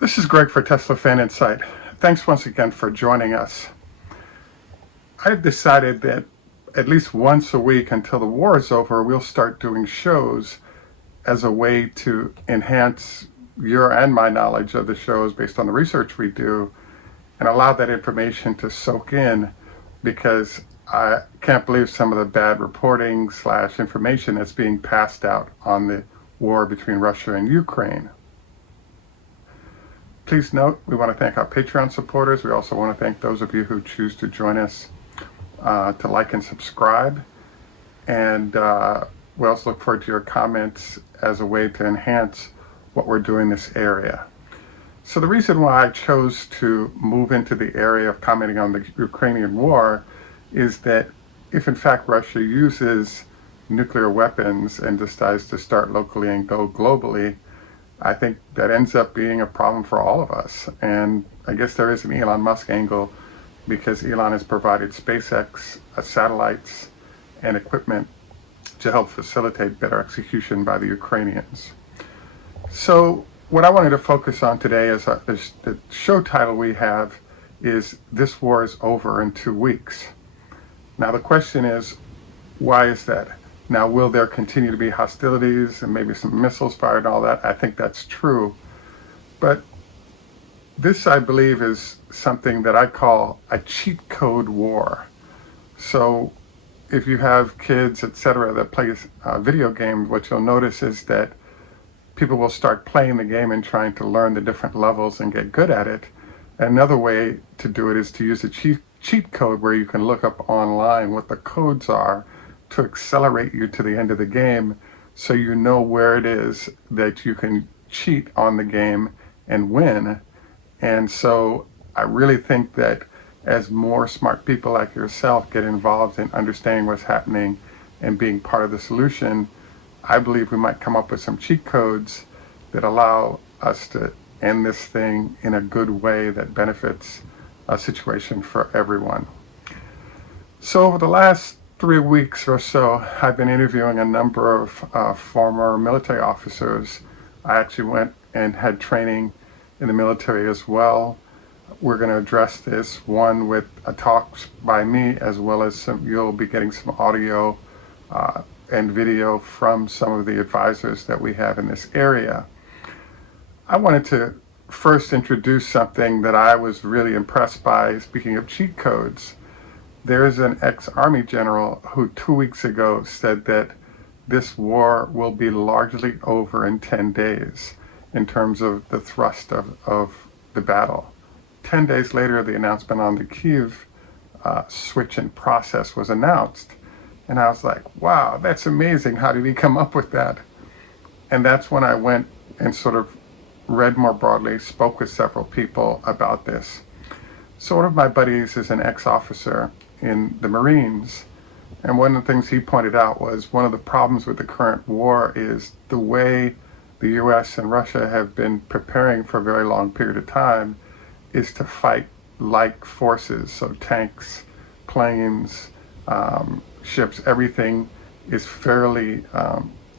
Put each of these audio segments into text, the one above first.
This is Greg for Teslafaninsight. Thanks once again for joining us. I've decided that at least once a week until the war is over, we'll start doing shows as a way to enhance your and my knowledge of the shows based on the research we do and allow that information to soak in, because I can't believe some of the bad reporting / information that's being passed out on the war between Russia and Ukraine. Please note, we want to thank our Patreon supporters. We also want to thank those of you who choose to join us to like and subscribe. And we also look forward to your comments as a way to enhance what we're doing in this area. So the reason why I chose to move into the area of commenting on the Ukrainian war is that if in fact Russia uses nuclear weapons and decides to start locally and go globally, I think that ends up being a problem for all of us. And I guess there is an Elon Musk angle, because Elon has provided SpaceX satellites and equipment to help facilitate better execution by the Ukrainians. So what I wanted to focus on today is the show title we have is "This War is Over in 2 weeks." Now the question is, why is that? Now, will there continue to be hostilities and maybe some missiles fired and all that? I think that's true. But this, I believe, is something that I call a cheat code war. So if you have kids, etc., that play video games, what you'll notice is that people will start playing the game and trying to learn the different levels and get good at it. Another way to do it is to use a cheat code where you can look up online what the codes are to accelerate you to the end of the game, so you know where it is that you can cheat on the game and win. And so I really think that as more smart people like yourself get involved in understanding what's happening and being part of the solution, I believe we might come up with some cheat codes that allow us to end this thing in a good way that benefits a situation for everyone. So over the last 3 weeks or so, I've been interviewing a number of former military officers. I actually went and had training in the military as well. We're going to address this, one with a talk by me, as well as you'll be getting some audio and video from some of the advisors that we have in this area. I wanted to first introduce something that I was really impressed by. Speaking of cheat codes, there is an ex-Army general who 2 weeks ago said that this war will be largely over in 10 days in terms of the thrust of the battle. 10 days later, the announcement on the Kyiv switch in process was announced. And I was like, wow, that's amazing. How did he come up with that? And that's when I went and sort of read more broadly, spoke with several people about this. So one of my buddies is an ex-officer in the Marines, and one of the things he pointed out was one of the problems with the current war is the way the US and Russia have been preparing for a very long period of time is to fight like forces. So tanks, planes, ships, everything is fairly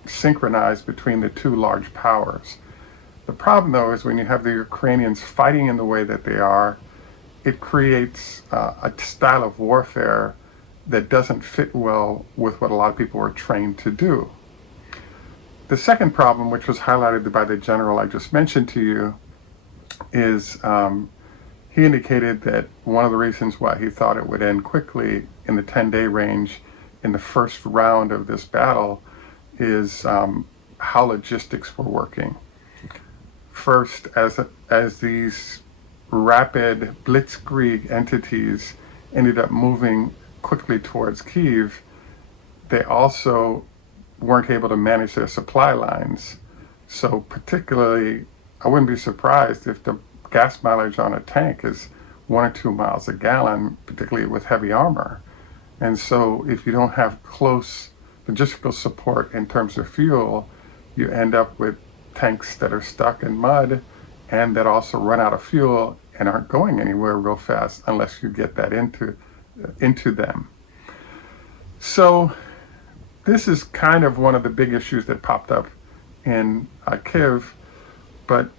synchronized between the two large powers. The problem, though, is when you have the Ukrainians fighting in the way that they are, it creates a style of warfare that doesn't fit well with what a lot of people are trained to do. The second problem, which was highlighted by the general I just mentioned to you, is he indicated that one of the reasons why he thought it would end quickly in the 10-day range in the first round of this battle is how logistics were working. First, as these rapid blitzkrieg entities ended up moving quickly towards Kyiv, they also weren't able to manage their supply lines. So particularly, I wouldn't be surprised if the gas mileage on a tank is 1 or 2 miles a gallon, particularly with heavy armor. And so if you don't have close logistical support in terms of fuel, you end up with tanks that are stuck in mud and that also run out of fuel and aren't going anywhere real fast unless you get that into them. So this is kind of one of the big issues that popped up in Kyiv, but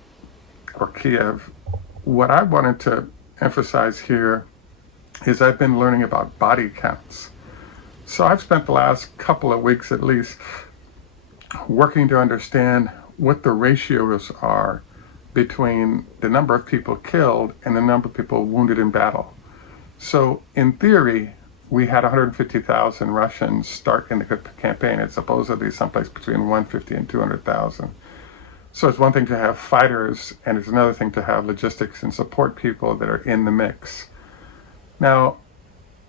or Kiev. What I wanted to emphasize here is I've been learning about body counts. So I've spent the last couple of weeks at least working to understand what the ratios are between the number of people killed and the number of people wounded in battle. So in theory, we had 150,000 Russians start in the campaign. It's supposedly someplace between 150 and 200,000. So it's one thing to have fighters, and it's another thing to have logistics and support people that are in the mix. Now,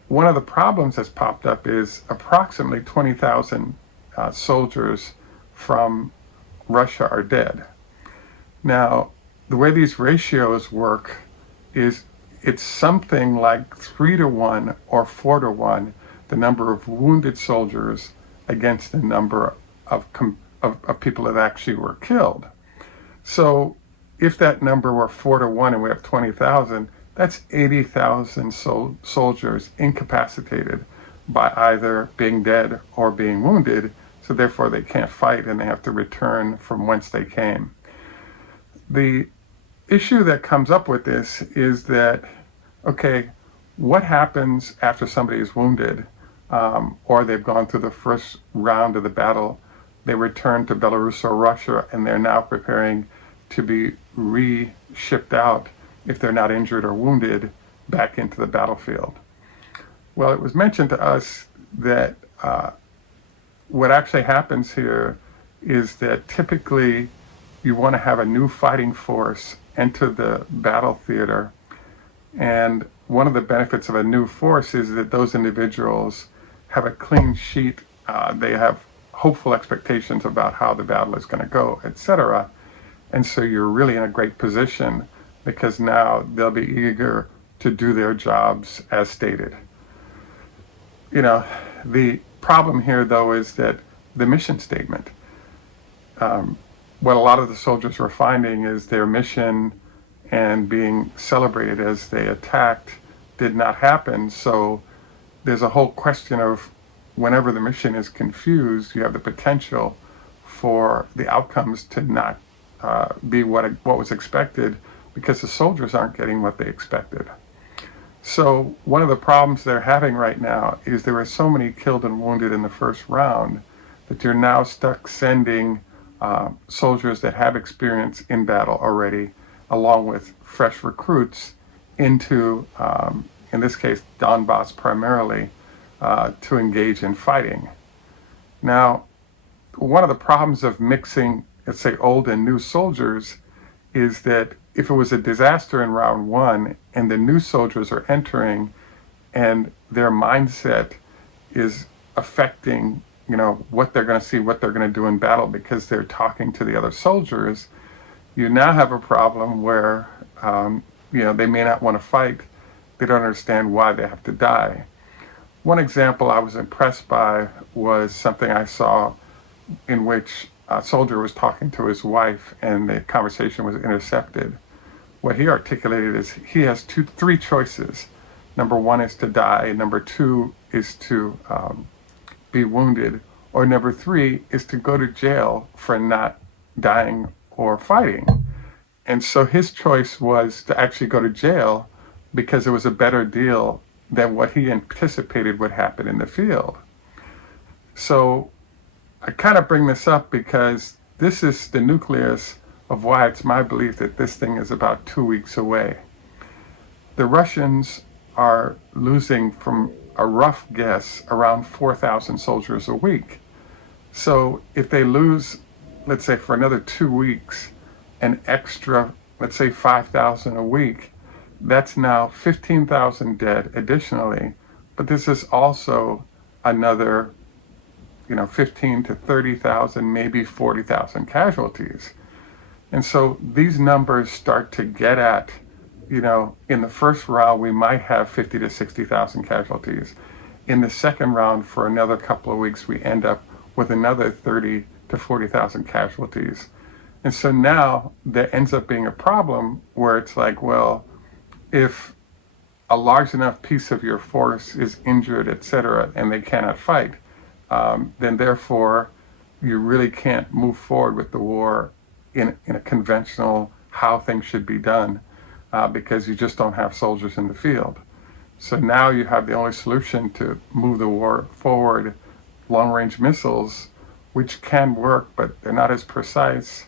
one of the problems that's popped up is approximately 20,000 soldiers from Russia are dead. Now, the way these ratios work is it's something like 3-to-1 or 4-to-1, the number of wounded soldiers against the number of people that actually were killed. So if that number were 4-to-1 and we have 20,000, that's 80,000 soldiers incapacitated by either being dead or being wounded, so therefore they can't fight and they have to return from whence they came. The issue that comes up with this is that, okay, what happens after somebody is wounded or they've gone through the first round of the battle, they return to Belarus or Russia, and they're now preparing to be re-shipped out, if they're not injured or wounded, back into the battlefield. Well, it was mentioned to us that what actually happens here is that typically you want to have a new fighting force enter the battle theater, and one of the benefits of a new force is that those individuals have a clean sheet, they have hopeful expectations about how the battle is going to go, etc. And so you're really in a great position because now they'll be eager to do their jobs as stated. You know, the problem here, though, is that the mission statement, what a lot of the soldiers were finding is their mission and being celebrated as they attacked did not happen. So there's a whole question of whenever the mission is confused, you have the potential for the outcomes to not be what was expected, because the soldiers aren't getting what they expected. So one of the problems they're having right now is there were so many killed and wounded in the first round that you're now stuck sending soldiers that have experience in battle already, along with fresh recruits, into, in this case, Donbass primarily, to engage in fighting. Now, one of the problems of mixing, let's say, old and new soldiers is that if it was a disaster in round one and the new soldiers are entering and their mindset is affecting, you know, what they're going to see, what they're going to do in battle because they're talking to the other soldiers, you now have a problem where, you know, they may not want to fight. They don't understand why they have to die. One example I was impressed by was something I saw in which a soldier was talking to his wife and the conversation was intercepted. What he articulated is he has three choices. Number one is to die. Number two is to be wounded. Or number three is to go to jail for not dying or fighting. And so his choice was to actually go to jail because it was a better deal than what he anticipated would happen in the field. So I kind of bring this up because this is the nucleus of why it's my belief that this thing is about 2 weeks away. The Russians are losing, from a rough guess, around 4,000 soldiers a week. So if they lose, let's say for another 2 weeks, an extra, let's say 5,000 a week, that's now 15,000 dead additionally. But this is also another, 15 to 30,000, maybe 40,000 casualties. And so these numbers start to get at, in the first round, we might have 50 to 60,000 casualties. In the second round, for another couple of weeks, we end up with another 30 to 40,000 casualties. And so now there ends up being a problem where it's like, well, if a large enough piece of your force is injured, etc., and they cannot fight, then therefore you really can't move forward with the war in a conventional, how things should be done because you just don't have soldiers in the field. So now you have the only solution to move the war forward, long-range missiles, which can work, but they're not as precise.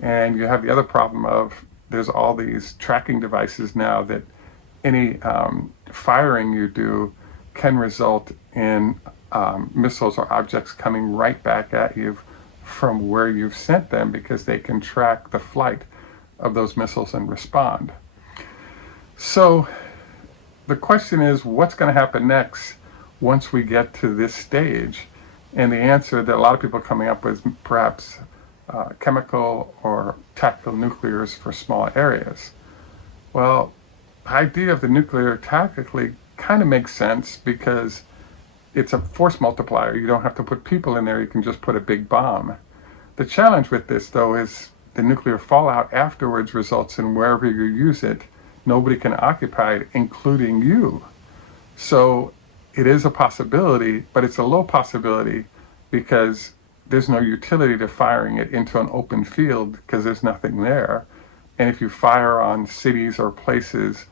And you have the other problem of there's all these tracking devices now that any firing you do can result in missiles or objects coming right back at you from where you've sent them because they can track the flight of those missiles and respond. So the question is, what's going to happen next once we get to this stage? And the answer that a lot of people are coming up with, perhaps chemical or tactical nuclears for small areas. Well, the idea of the nuclear tactically kind of makes sense because it's a force multiplier. You don't have to put people in there, you can just put a big bomb. The challenge with this, though, is the nuclear fallout afterwards results in wherever you use it, nobody can occupy it, including you. So it is a possibility, but it's a low possibility because there's no utility to firing it into an open field because there's nothing there. And if you fire on cities or places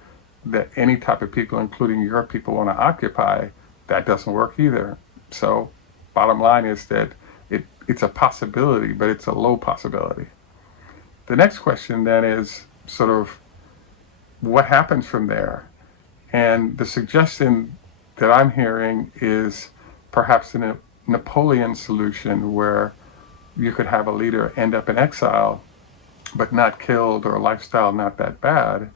that any type of people, including your people, want to occupy, that doesn't work either. So bottom line is that it's a possibility, but it's a low possibility. The next question then is sort of what happens from there? And the suggestion that I'm hearing is perhaps a Napoleon solution where you could have a leader end up in exile, but not killed or a lifestyle not that bad.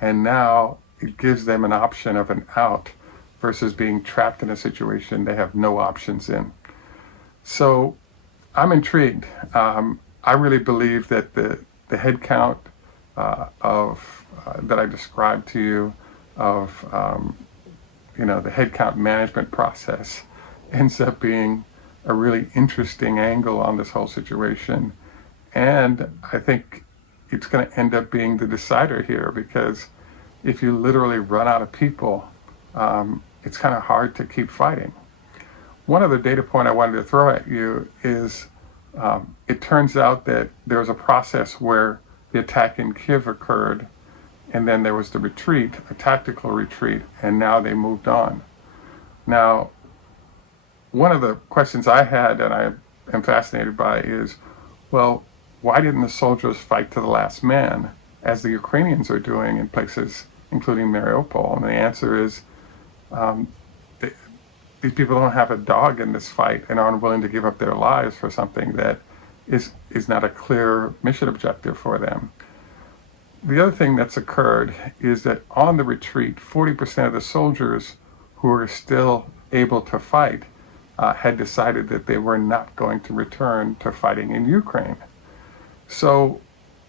And now it gives them an option of an out versus being trapped in a situation they have no options in. So I'm intrigued. I really believe that the head count that I described to you of the head count management process ends up being a really interesting angle on this whole situation. And I think it's going to end up being the decider here because if you literally run out of people, it's kind of hard to keep fighting. One other data point I wanted to throw at you is it turns out that there was a process where the attack in Kiev occurred and then there was the retreat, a tactical retreat, and now they moved on. Now, one of the questions I had and I am fascinated by is, well, why didn't the soldiers fight to the last man as the Ukrainians are doing in places including Mariupol? And the answer is these people don't have a dog in this fight and aren't willing to give up their lives for something that is not a clear mission objective for them. The other thing that's occurred is that on the retreat, 40% of the soldiers who are still able to fight had decided that they were not going to return to fighting in Ukraine. So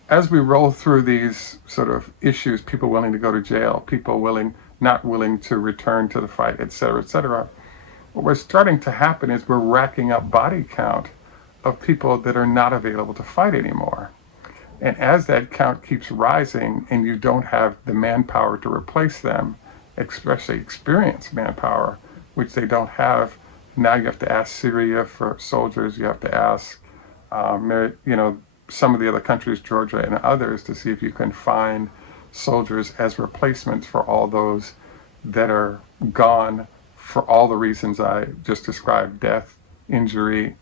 as we roll through these sort of issues, people willing to go to jail, people not willing to return to the fight, et cetera, what we're starting to happen is we're racking up body count of people that are not available to fight anymore. And as that count keeps rising and you don't have the manpower to replace them, especially experienced manpower, which they don't have, now you have to ask Syria for soldiers, you have to ask some of the other countries, Georgia and others, to see if you can find soldiers as replacements for all those that are gone for all the reasons I just described: death, injury,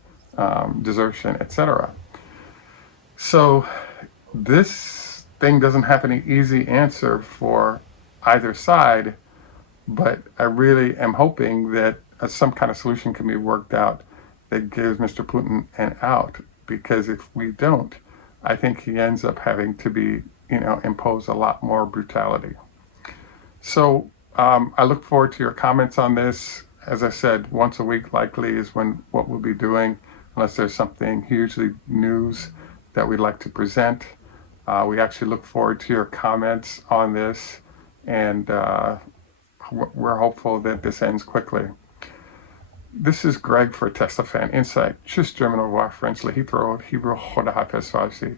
desertion, etc. So this thing doesn't have any easy answer for either side, but I really am hoping that some kind of solution can be worked out that gives Mr. Putin an out, because if we don't, I think he ends up having to be, impose a lot more brutality. So I look forward to your comments on this. As I said, once a week likely is what we'll be doing, unless there's something hugely news that we'd like to present. We actually look forward to your comments on this, and we're hopeful that this ends quickly. This is Greg for Teslafaninsight. Tschüss, German, au revoir, French, Lehitro, Hebrew, Choda Hafez, Farsi,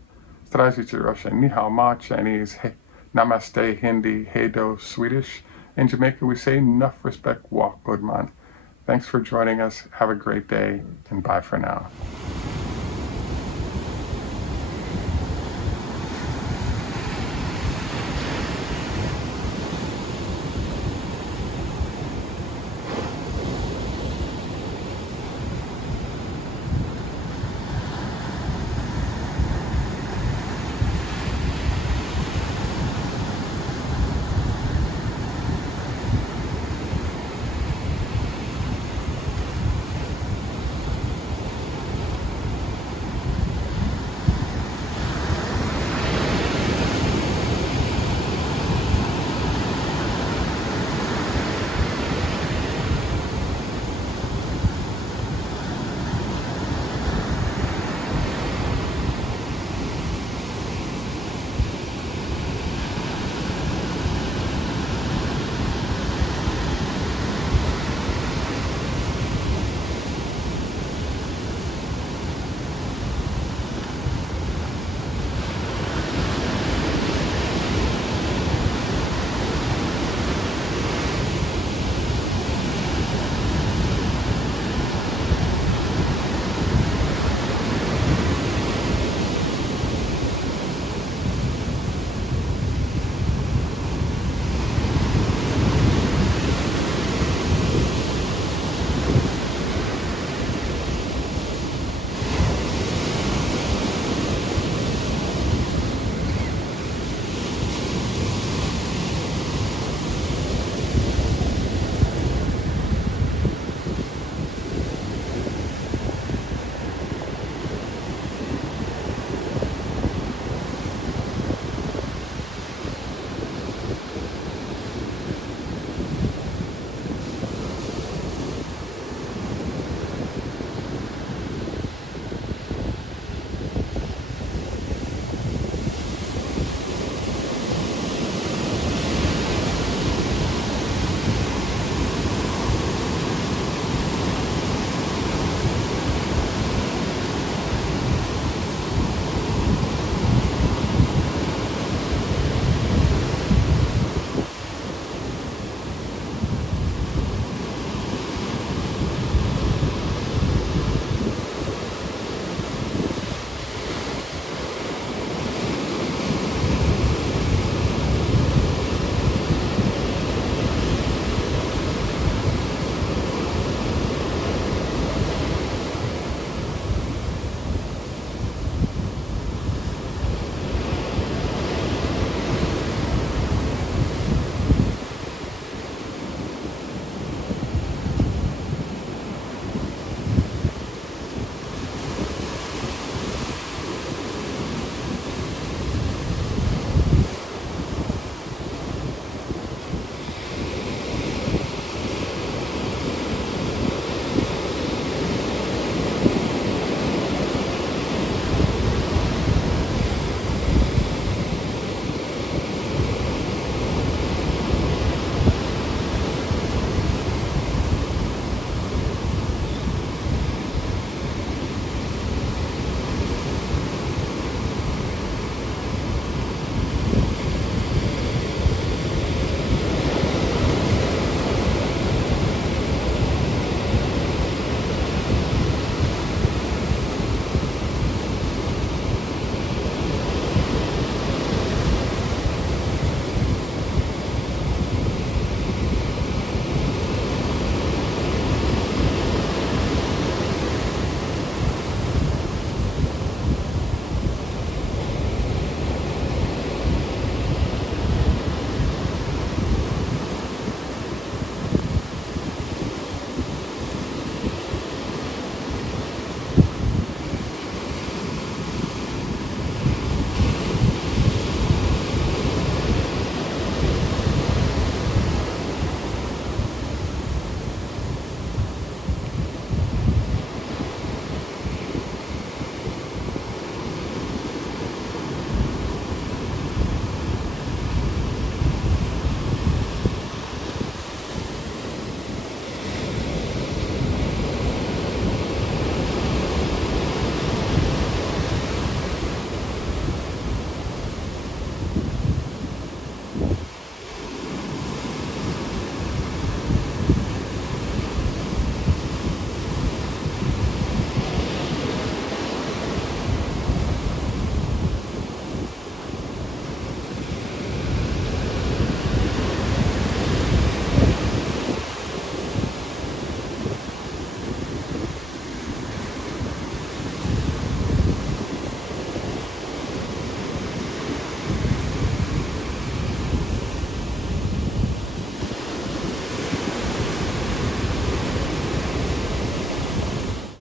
Strazich, Russian, Ni hao ma, Chinese, Namaste, Hindi, Heido, Swedish. In Jamaica, we say enough respect, walk, good man. Thanks for joining us. Have a great day, and bye for now.